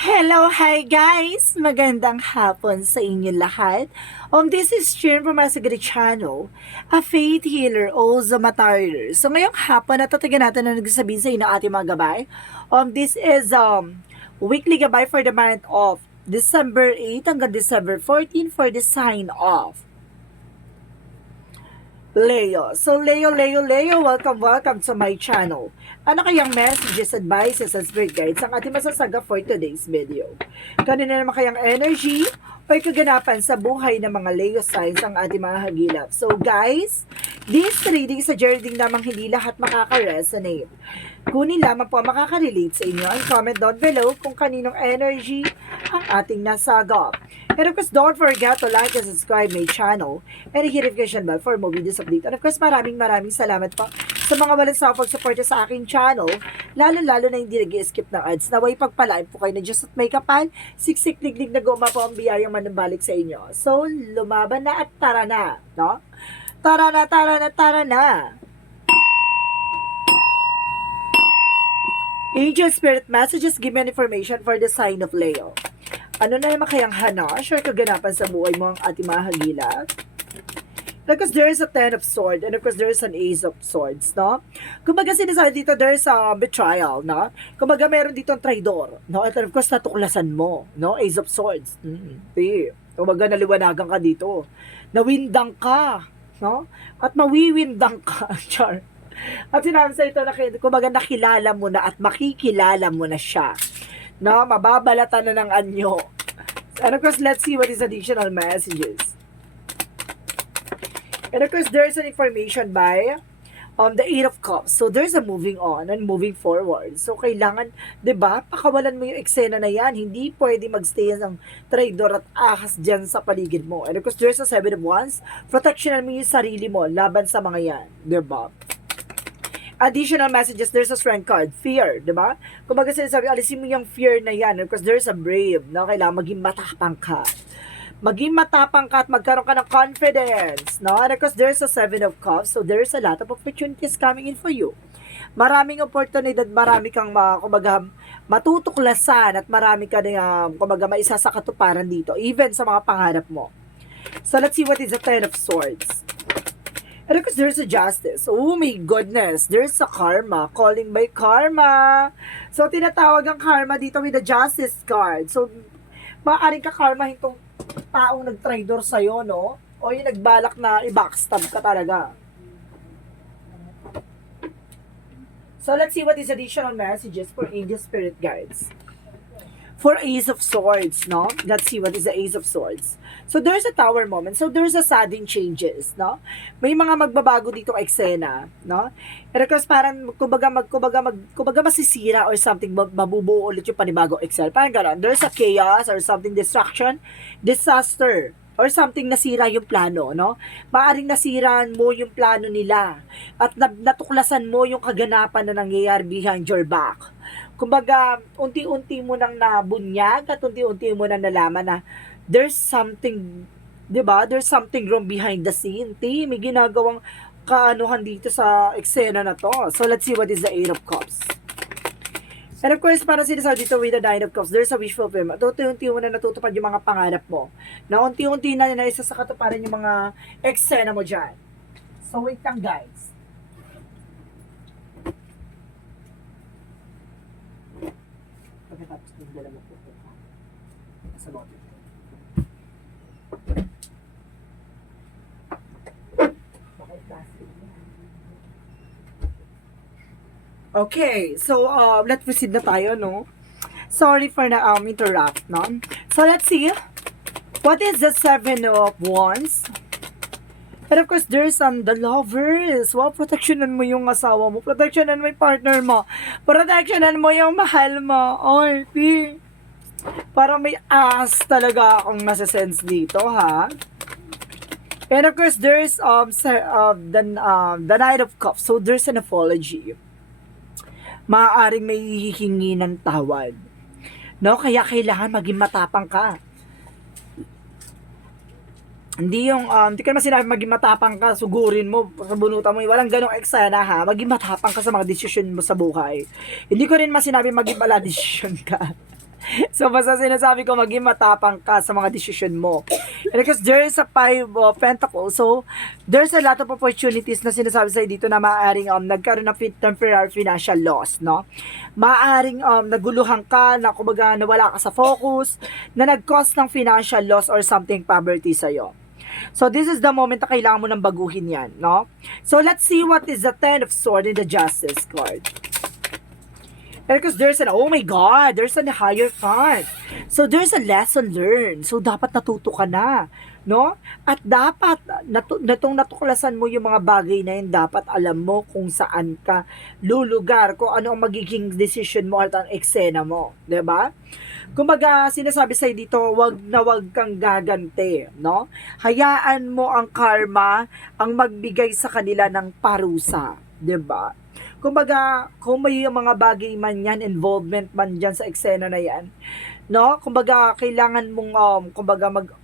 Hello, hi guys! Magandang hapon sa inyo lahat. This is Shin from Asagari Channel, a faith healer, also matarder. So ngayong hapon, natatagan natin na nagsasabihin sa inyo ng ating mga gabay. This is weekly gabay for the month of December 8 hanggang December 14 for the sign of Leo. So, Leo, welcome to my channel. Ano kayang messages, advices, and spirit guides ang ating masasaga for today's video? Kanina naman kayang energy o kaganapan sa buhay ng mga Leo signs ang ating mga hagilap. So, guys, this reading sa journey namang hindi lahat makaka-resonate. Kunin lamang po ang makaka-relate sa inyo. And comment down below kung kaninong energy ang ating nasagap. And of course, don't forget to like and subscribe my channel and hit notification bell for more videos update. And of course, maraming salamat po sa mga walang sawang pag-support sa aking channel, lalo na hindi nag-skip ng ads. Naway pagpalain po kayo na Diyos at may kapal, siksik liglig na guma po ang biyayang manambalik sa inyo. So, lumaban na at tara na, no? Tara na! Angel Spirit Messages give me information for the sign of Leo. Ano na naman kayang hanash or kaganapan sa buhay mo ang ating mga hagilap? Because there is a Ten of Swords and of course there is an Ace of Swords, no? Kumbaga sinasabi dito, there is a betrayal, no? Kumbaga meron dito ang traidor, no? At of course natuklasan mo, no? Ace of Swords. Kumbaga naliwanagan ka dito. Nawindang ka, no? At mawiwindang ka, char. At sinabi sa ito, kumbaga nakilala mo na at makikilala mo na siya. No, mababalatan na ng anyo. And of course, let's see what is additional messages. And of course, there's an information by the Eight of Cups. So, there's a moving on and moving forward. So, kailangan, di ba, pakawalan mo yung eksena na yan. Hindi pwede magstay ng traidor at ahas dyan sa paligid mo. And of course, there's a Seven of Wands. Protectionan mo yung sarili mo laban sa mga yan. Di ba? Additional messages, there's a strength card, fear, di ba? Kumbaga sinasabi, alisin mo yung fear na yan because there's a brave, no? Kailangan maging matapang ka. Maging matapang ka at magkaroon ka ng confidence, no? And of course, there's a Seven of Cups, so there's a lot of opportunities coming in for you. Maraming oportunidad, marami kang, kumbaga, matutuklasan at marami ka na, kumbaga, maisa sa katuparan dito, even sa mga pangarap mo. So, let's see what is the Ten of Swords. And of course, there's a justice. Oh my goodness, there's a karma. Calling by karma. So, tinatawag ang karma dito with the justice card. So, maaaring kakarmahin tong taong nag-traidor sa'yo, no? O yung nagbalak na i-backstab ka talaga. So, let's see what is additional messages for Angel Spirit Guides. For Ace of Swords, no? Let's see what is the Ace of Swords. So, there's a tower moment. So, there's a sudden changes, no? May mga magbabago dito eksena, no? And of course, parang, kumbaga masisira or something, mabubuo ulit yung panibagong excel. Parang gano'n. There's a chaos or something, destruction, disaster, or something nasira yung plano, no? Maaring nasiraan mo yung plano nila at natuklasan mo yung kaganapan na nangyayari behind your back. Kumbaga, unti-unti mo nang nabunyag at unti-unti mo nang nalaman na there's something, di ba? There's something wrong behind the scene. May ginagawang kaanuhan dito sa eksena na to. So, let's see what is the Eight of Cups. And of course, parang sinasabi dito with the Nine of Cups, there's a wish fulfillment. Unti-unti mo na natutupad yung mga pangarap mo. Na unti-unti na isa sa katuparan yung mga eksena mo dyan. So, wait lang guys. Pagkatapos ng dala mo po. Sa lote. Okay, so let's proceed na tayo, no? Sorry for na interrupt, no? So let's see. What is the Seven of Wands? And of course, there's the lovers. Wow, protectionan mo yung asawa mo. Protectionan mo yung partner mo. Protectionan mo yung mahal mo. Oy, para may ass talaga akong nasa-sense dito, ha? And of course, there's the Knight of Cups. So there's an apology. Maaaring may hihingi ng tawad. No? Kaya kailangan maging matapang ka. Hindi yung, hindi ka naman sinabi maging matapang ka, sugurin mo, sabunutan mo, walang ganong eksena ha. Maging matapang ka sa mga desisyon mo sa buhay. Hindi ko rin masinabi maging maladesisyon ka. So, basta sinasabi ko, maging matapang ka sa mga desisyon mo. And because there is a five of pentacles, so, there's a lot of opportunities na sinasabi sa'yo dito na maaaring nagkaroon ng temporary financial loss, no? Maaaring naguluhan ka, na kumbaga nawala ka sa focus, na nag-cause ng financial loss or something poverty sa'yo. So, this is the moment na kailangan mo nang baguhin yan, no? So, let's see what is the Ten of Swords in the Justice card. Because there's oh my God, there's a higher card. So, there's a lesson learned. So, dapat natuto ka na, no? At dapat, natuklasan mo yung mga bagay na yun, dapat alam mo kung saan ka lulugar, kung ano ang magiging decision mo at ang eksena mo, 'di ba? Kumbaga, sinasabi sa'yo dito, wag na wag kang gaganti, no? Hayaan mo ang karma ang magbigay sa kanila ng parusa, 'di ba? Kumbaga, kung may mga bagay man yan, involvement man dyan sa eksena na yan, no? Kumbaga, kailangan mong,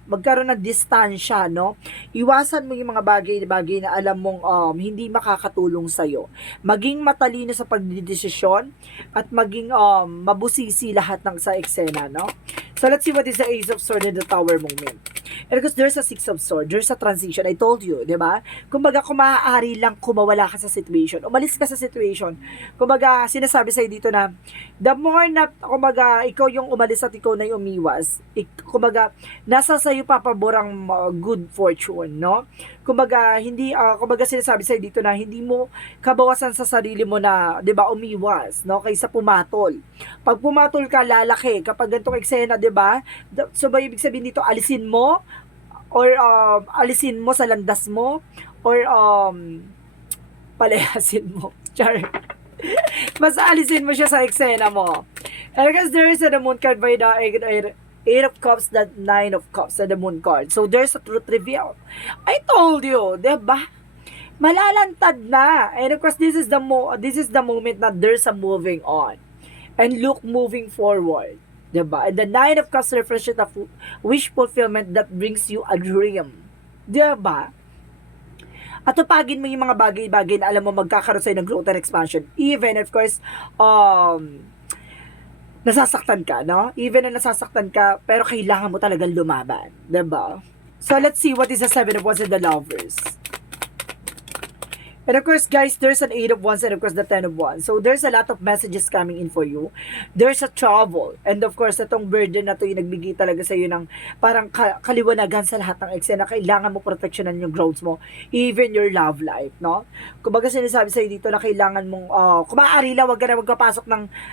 magkaroon ng distansya, no? Iwasan mo yung mga bagay na alam mong hindi makakatulong sa'yo. Maging matalino sa pagdidesisyon at maging mabusisi lahat ng sa eksena, no? So, let's see what is the Ace of Swords in the Tower moment. And because there's a Six of Swords, there's a transition. I told you, di ba? Kumbaga, kung maaari lang kumawala ka sa situation, umalis ka sa situation, kumbaga, sinasabi sa'yo dito na, the more na, kumbaga, ikaw yung umalis at ikaw na yung umiwas, kumbaga, nasa sa'yo papaborang good fortune, no? Kumbaga, kumbaga, sinasabi sa'yo dito na, hindi mo kabawasan sa sarili mo na, di ba, umiwas, no? Kaysa pumatol. Pag pumatol ka, lalaki. Kapag ganitong eksena, di ba? So, ba ibig sabihin dito, alisin mo, or alisin mo sa landas mo, or palayasin mo. Char. Mas alisin mo siya sa eksena mo. And I guess there is a Moon card by the Eight of Cups, the Nine of Cups, and the Moon card. So there's a truth reveal. I told you, diba? Malalantad na. And of course, this is the moment that there's a moving on. And look, moving forward. Diba? And the Nine of Cups represents a wish fulfillment that brings you a dream. Diba? At tupagin mo yung mga bagay-bagay na alam mo magkakaroon sa'yo ng growth and expansion. Even, of course, nasasaktan ka, no? Even na nasasaktan ka, pero kailangan mo talagang lumaban. Diba? So, let's see what is the Seven of Wands and the Lovers. And of course, guys, there's an Eight of Wands and of course the Ten of Wands. So, there's a lot of messages coming in for you. There's a trouble. And of course, itong burden na to yung nagbigay talaga sa iyo ng parang kaliwanagan sa lahat ng eksena. Kailangan mo proteksyonan yung growth mo. Even your love life, no? Kumbaga sinasabi sa iyo dito na kailangan mong, kung maaari lang, wag ka na magpapasok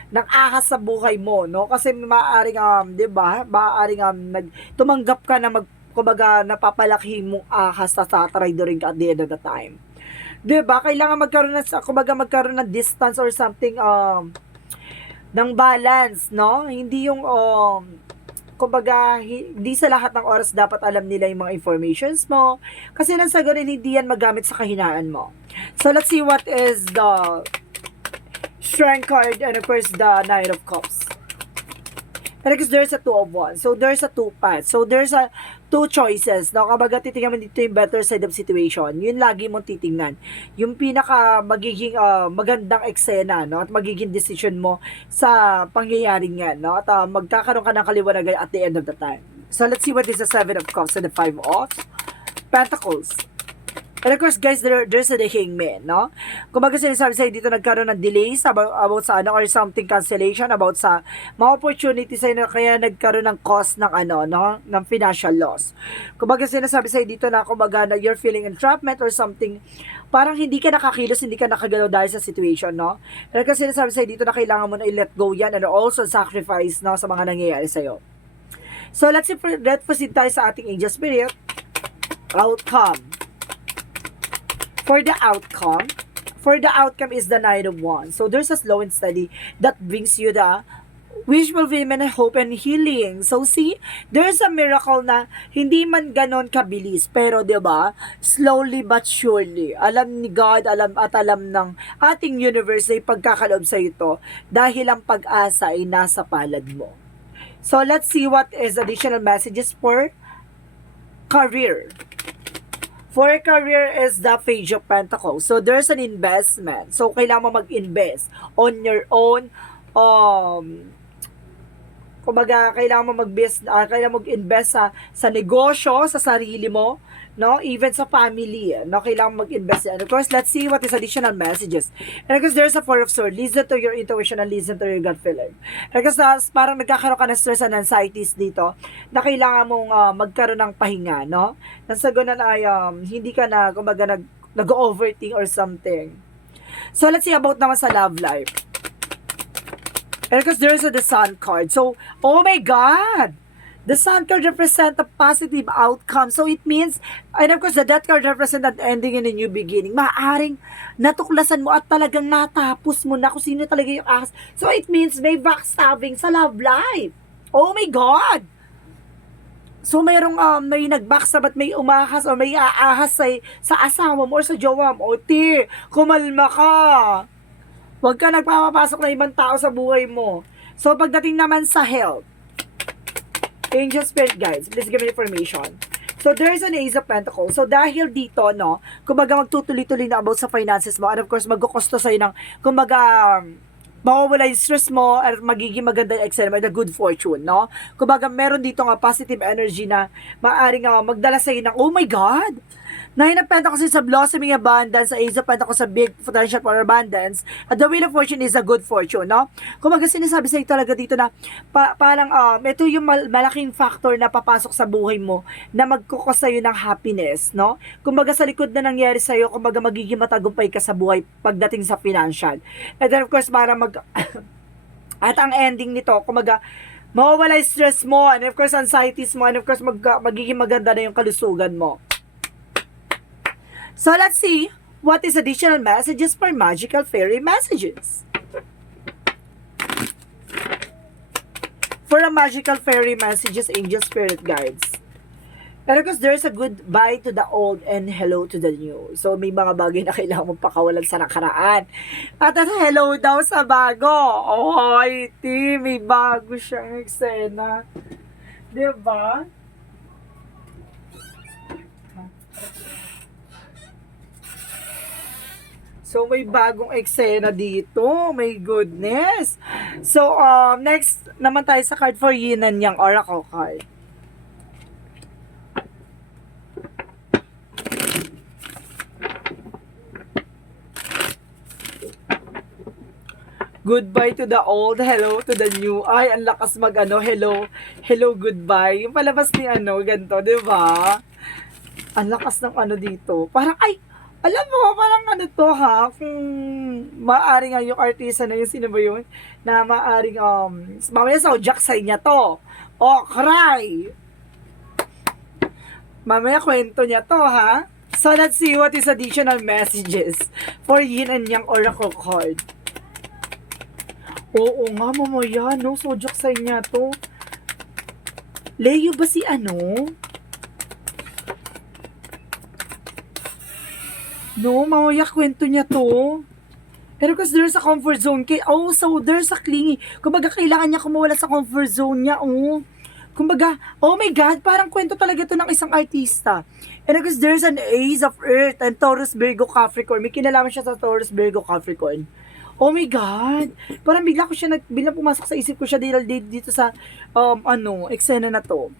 ng ahas sa buhay mo, no? Kasi maaaring, di ba? Maaaring tumanggap ka na kumbaga napapalaki mong ahas sa tatraydorin ka at the end of the time. Diba? Kailangan magkaroon ng distance or something ng balance, no? Hindi yung kumbaga hindi sa lahat ng oras dapat alam nila yung mga informations mo kasi nang sa ganun hindi yan magamit sa kahinaan mo. So let's see what is the Strength card and of course the Nine of Cups. Because there's a Two of Wands. So, there's a two paths. So, there's a two choices. No? Kapag titingnan mo dito yung better side of situation, yun lagi mong titingnan. Yung pinaka magiging magandang eksena, no? At magiging decision mo sa pangyayaring yan. No? At magkakaroon ka ng kaliwanagan at the end of the time. So, let's see what is the Seven of Cups and the Five of Pentacles. And of course, guys, there's a Hangman, no? Kumbaga sinasabi sa'yo dito nagkaroon ng delays about sa or something cancellation about sa mga opportunities sa'yo na kaya nagkaroon ng cost ng no? Ng financial loss. Kumbaga sinasabi sa'yo dito na kumbaga na you're feeling entrapment or something, parang hindi ka nakakilos, hindi ka nakagalaw dahil sa situation, no? And kasi sinasabi sa'yo dito na kailangan mo na i-let go yan and also sacrifice, no? Sa mga nangyayari sa'yo. So, let's proceed tayo sa ating angel spirit. Outcome. For the outcome is the Nine of Wands. So, there's a slow and steady that brings you the wish fulfillment, hope, and healing. So, see, there's a miracle na hindi man ganon kabilis. Pero, di ba, slowly but surely, alam ni God, alam ng ating universe ay pagkakaloob sa ito dahil ang pag-asa ay nasa palad mo. So, let's see what is additional messages for career. For career is the Page of Pentacles. So, there's an investment. So, kailangan mo mag-invest on your own Kumbaga, kailangan mo kailangan mo mag-invest sa negosyo, sa sarili mo, no? Even sa family, no? Kailangan mo mag-invest yan. Of course, let's see what is additional messages. And because there's a Four of Swords, listen to your intuition and listen to your gut feeling. And because parang nagkakaroon ka ng stress and anxieties dito, na kailangan mong magkaroon ng pahinga, no? Nang sa ganun ay hindi ka na, kumbaga, nag-overthink or something. So, let's see about naman sa love life. And because there's the Sun card. So, oh my God! The Sun card represents a positive outcome. So, it means, and of course, the Death card represents an ending and a new beginning. Maaring natuklasan mo at talagang natapos mo na kung sino talaga yung ahas. So, it means may backstabbing sa love life. Oh my God! So, may nag-backstab at may umahas o may aahas sa asawa mo or sa jowa mo. O, kumalma ka! Huwag ka nagpapapasok na ibang tao sa buhay mo. So, pagdating naman sa health, Angel Spirit Guides, please give me information. So, there is an Ace of Pentacles. So, dahil dito, no, kumbaga magtutuloy-tuloy na about sa finances mo, and of course, magkukosto sa'yo ng, kumbaga, mawawala yung stress mo at magiging maganda yung excel, the good fortune, no? Kumbaga, meron dito nga positive energy na maaaring magdala sa'yo ng, oh my God! Nine of Pentacles is a blossoming abundance, sa Ace of Pentacles sa big potential for abundance, at the Wheel of Fortune is a good fortune, no? Kumbaga sinasabi sa'yo talaga dito na parang ito yung malaking factor na papasok sa buhay mo na magkukos sa'yo ng happiness, no? Kumbaga sa likod na nangyari sa'yo, kumbaga magiging matagumpay ka sa buhay pagdating sa financial. And then of course, para at ang ending nito, kumbaga, mawawala yung stress mo, and of course, anxieties mo, and of course, magiging maganda na yung kalusugan mo. So, let's see what is additional messages for magical fairy messages. For a magical fairy messages, angel spirit guides. And of course, there's a goodbye to the old and hello to the new. So, may mga bagay na kailangan mong pakawalan sa nakaraan. At hello daw sa bago. Oh, may bago siyang eksena. Diba? So, may bagong eksena dito. My goodness. So, next naman tayo sa card for Yin and Yang Oracle card. Goodbye to the old, hello to the new. Ay, ang lakas hello, goodbye. Yung palabas ni ganito, di ba? Ang lakas ng dito. Parang, alam mo, parang to ha, kung maaring yung artista na yun, sino ba yun? Na maaring, mamaya sa Jack sign niya to. O, cry! Mamaya kwento niya to ha. So, let's see what is additional messages for Yin and Yang Oracle card. Oo nga, mamaya, no? So, Jack sign niya to. Leo ba si No, mamaya kwento niya to. Pero because there's a comfort zone. So there's a clingy. Kumbaga, kailangan niya kumawala sa comfort zone niya. Kumbaga, oh my God, parang kwento talaga to ng isang artista. And because there's an Ace of Earth and Taurus, Virgo, Capricorn. May kinalaman siya sa Taurus, Virgo, Capricorn. Oh my God. Parang biglang pumasok sa isip ko siya dito sa, eksena na to.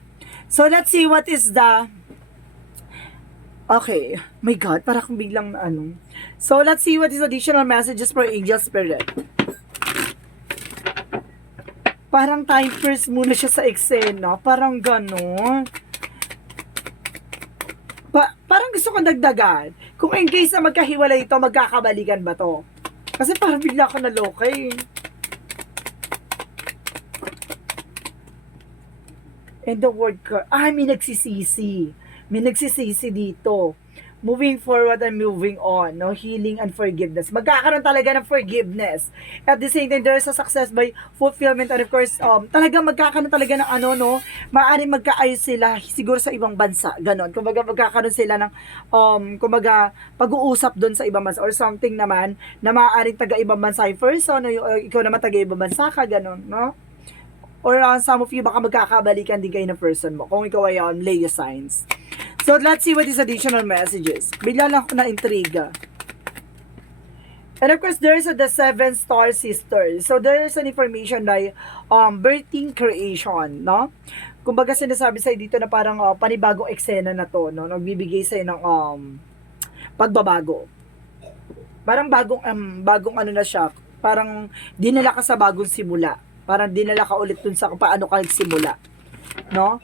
So let's see what is the... Okay. My God, parang biglang So, let's see what is additional messages for Angel Spirit. Parang time first muna siya sa eksena. Parang gano'n. Parang gusto kong dagdagan. Kung in case na magkahiwalay ito, magkakabalikan ba to? Kasi parang bigla ako naloka eh. And the word card, may nagsisisi. May nagsisisi dito. Moving forward and moving on, no? Healing and forgiveness. Magkakaroon talaga ng forgiveness. At the same time, there is a success by fulfillment. And of course, talagang magkakaroon talaga ng maaaring magkaayos sila siguro sa ibang bansa. Ganon. Kumbaga, magkakaroon sila ng, pag-uusap doon sa ibang bansa. Or something naman, na maaaring taga-ibang bansa yung person, o ikaw naman taga-ibang bansa ka, ganon, no? Or some of you, baka magkakabalikan din kayo ng person mo. Kung ikaw ay Leo signs. So, let's see what is additional messages. Bigla lang ako na-intriga. And of course, there's the Seven Star Sisters. So, there's an information like birthing creation, no? Kumbaga sinasabi sa'yo dito na parang panibagong eksena na to, no? Nagbibigay sa'yo ng pagbabago. Parang bagong ano na siya, parang dinala ka sa bagong simula. Parang dinala ka ulit dun sa paano ka nagsimula, no?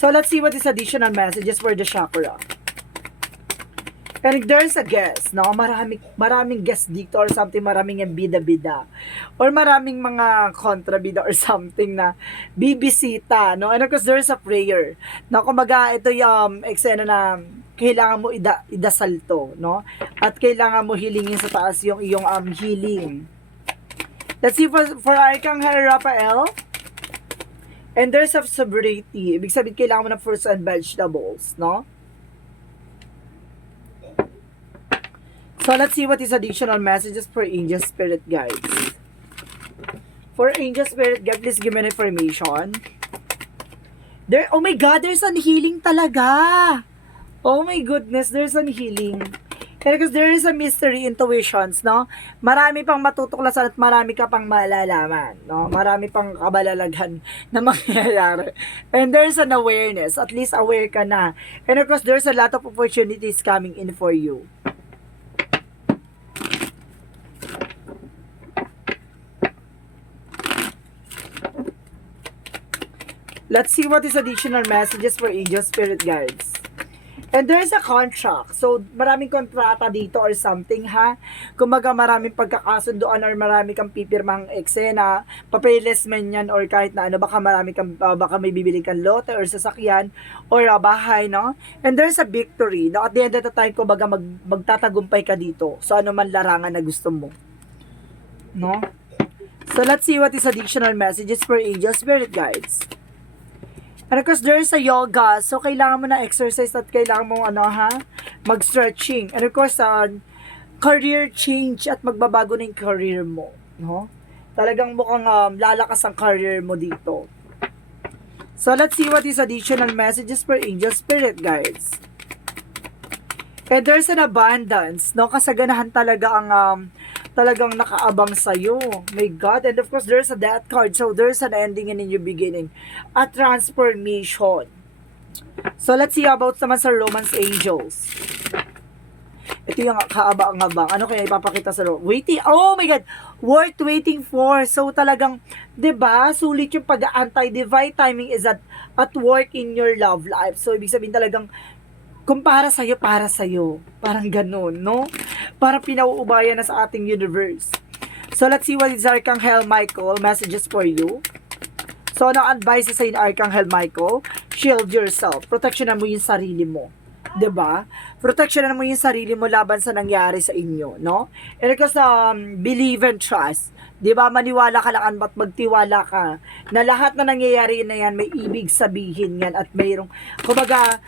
So, let's see what is additional messages for the chakra. And there's a guest, no? Maraming guest dito or something, maraming yung bida-bida. Or maraming mga kontrabida or something na bibisita, no? And of course, there's a prayer. No, kumaga, ito yung eksena na kailangan mo idasal to, no? At kailangan mo hilingin sa taas yung iyong healing. Let's see for Archangel Raphael. And there's a sobriety. Ibig sabihin, kailangan mo ng fruits and vegetables, no? So, let's see what is additional messages for angel spirit guides. For angel spirit guide, please give me an information. There, oh my God, there's an healing talaga. Oh my goodness, there's an healing. Because there is a mystery intuitions, no? Marami pang matutuklasan at marami ka pang malalaman, no? Marami pang kabalalaghan na mangyayari. And there's an awareness, at least aware ka na. And of course, there's a lot of opportunities coming in for you. Let's see what is additional messages for angel spirit guides. And there's a contract. So, maraming kontrata dito or something, ha? Kumaga maraming pagkakasunduan or marami kang pipirmang eksena, papeles man yan or kahit na ano, baka baka may bibili kang lote or sasakyan or bahay, no? And there's a victory. No? At the end of the time, kumaga magtatagumpay ka dito. So, ano man larangan na gusto mo. No? So, let's see what is additional messages for angel spirit guides. And of course, there's a yoga. So, kailangan mo na exercise at kailangan mo, mag-stretching. And of course, career change at magbabago na yung career mo. No? Talagang mukhang lalakas ang career mo dito. So, let's see what is additional messages for angel spirit guides. And there's an abundance. No? Kasaganahan talaga ang talagang nakaabang sa'yo. My God. And of course, there's a death card. So, there's an ending and a new beginning. A transformation. So, let's see about naman sa romance angels. Ito yung kaabang-abang. Ano kaya ipapakita sa waiting? Oh my God! Worth waiting for. So, talagang, 'di ba? Sulit yung pag-aantay. Divine timing is at work in your love life. So, ibig sabihin talagang kung para sa'yo, para sa'yo. Parang ganun, no? Parang pinauubayan na sa ating universe. So, let's see what is Archangel Michael messages for you. So, ano advice sa in Archangel Michael? Shield yourself. Protectionan mo yung sarili mo. 'Di ba? Protectionan mo yung sarili mo laban sa nangyari sa inyo, no? And because believe and trust. 'Di ba? Maniwala ka lang at magtiwala ka na lahat na nangyayari na yan may ibig sabihin yan at mayroong kumbaga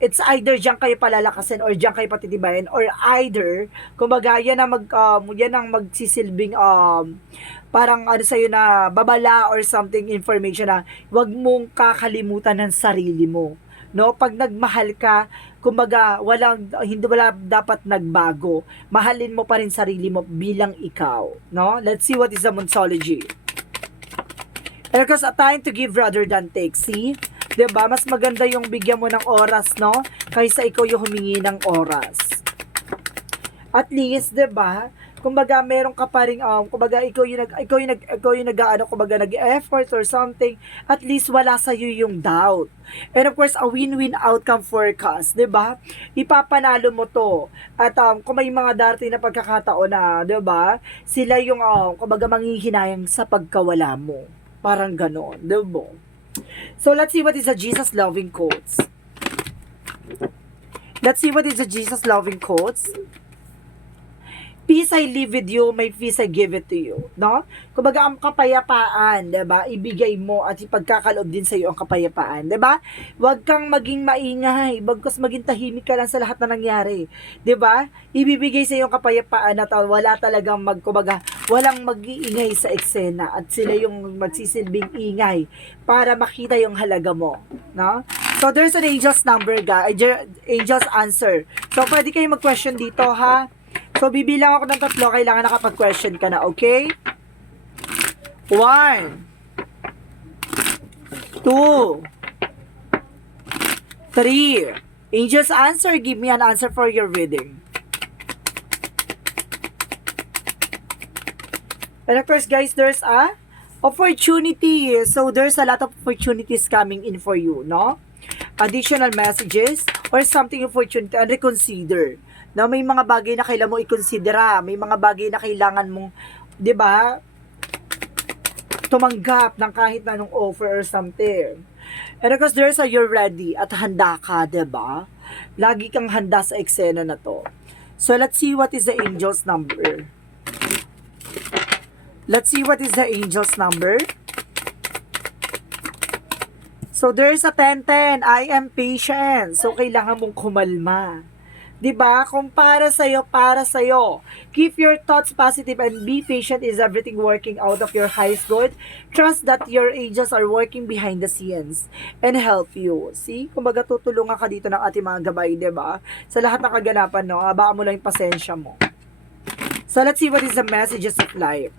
it's either diyan kayo palalakasin or diyan kayo patitibayin or either kumbaga yan ang magsisilbing parang ano sa'yo na babala or something information na wag mong kakalimutan ng sarili mo, no? Pag nagmahal ka, kumbaga hindi wala dapat nagbago, mahalin mo pa rin sarili mo bilang ikaw, no? Let's see what is the Monsology. And of course, a time to give rather than take. See? 'Di ba? Mas maganda yung bigyan mo ng oras, no? Kaysa ikaw yung humingi ng oras. At least, 'di ba? Kumbaga meron ka pa ring kumbaga ikaw yung kumbaga nag-effort or something. At least wala sa iyo yung doubt. And of course, a win-win outcome forecast, 'di ba? Ipapanalo mo 'to. At kung may mga darating na pagkakataon na, 'di ba? Sila yung kumbaga manghihinayang sa pagkawala mo. Parang ganoon, 'di ba? So, let's see what is the Jesus loving quotes. Let's see what is the Jesus loving quotes. Peace I live with you, my peace I give it to you. No? Kumbaga ang kapayapaan, 'di ba? Ibigay mo at ipagkakaloob din sa iyo ang kapayapaan, 'di ba? Huwag kang maging maingay, bagkus maging tahimik ka lang sa lahat na nangyari, 'di ba? Ibibigay sa iyo ang kapayapaan at wala talagang kumbaga walang mag-iingay sa eksena at sila yung magsisilbing ingay para makita yung halaga mo, no? So there's an angel's number, guys, angel's answer. So pwede kayo mag-question dito, ha? So, bibilang ako ng 3, kailangan nakapag-question ka na, okay? 1, 2, 3. Angels answer, give me an answer for your reading. And of course, guys, there's a opportunity. So, there's a lot of opportunities coming in for you, no? Additional messages or something opportunity and reconsider. Na may mga bagay na kailangan mo i-considera, may mga bagay na kailangan mong, 'di ba, tumanggap ng kahit na anong offer or something. And of course, there's a you're ready at handa ka, 'di ba? Lagi kang handa sa eksena na to. So, let's see what is the angel's number. Let's see what is the angel's number. So, there's a 10-10. I am patient. So, kailangan mong kumalma. 'Di ba? Kung para sa'yo, para sa'yo. Keep your thoughts positive and be patient. Is everything working out of your highest good? Trust that your angels are working behind the scenes and help you. See? Kumbaga, tutulungan ka dito ng ating mga gabay, 'di ba? Sa lahat ng kaganapan, no? Habaan mo lang yung pasensya mo. So, let's see what is the messages of life.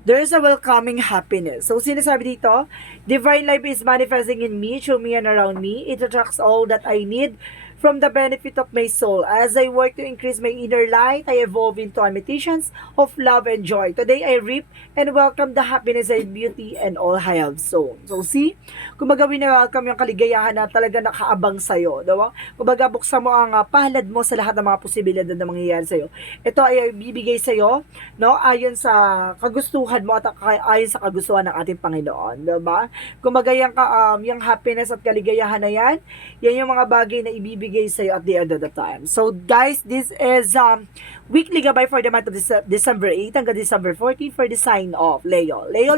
There is a welcoming happiness. So, sinasabi dito, divine life is manifesting in me, through me, and around me. It attracts all that I need from the benefit of my soul. As I work to increase my inner light, I evolve into imitations of love and joy. Today, I reap and welcome the happiness and beauty and all I have sown. So, see? Kumbaga, welcome yung kaligayahan na talaga nakaabang sa'yo. Diba? Kumbaga, buksan mo ang palad mo sa lahat ng mga posibilidad na mangyayari sa'yo. Ito ay bibigay sa'yo, no? Ayon sa kagustuhan mo at ayon sa kagustuhan ng ating Panginoon. Diba? Kumbaga, yung happiness at kaligayahan na yan yung mga bagay na ibibigay sa'yo at the end of the time. So, guys, this is weekly gabay for the month of December 8 hanggang December 14 for the sign of Leo. Leo,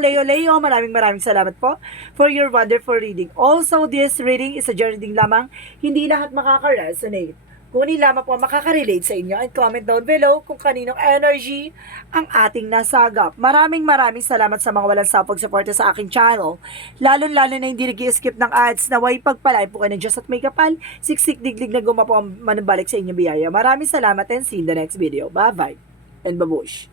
maraming salamat po for your wonderful reading. Also, this reading is a journey din lamang. Hindi lahat makaka-resonate. Kunin lamang po makaka-relate sa inyo and comment down below kung kaninong energy ang ating nasagap. Maraming salamat sa mga walang sapog suporta sa aking channel. Lalo na hindi nag-skip ng ads na way pagpalay po kayo ng Diyos at may kapal. Siksik diglig na gumapo ang manubalik sa inyong biyaya. Maraming salamat and see you in the next video. Bye-bye and babush.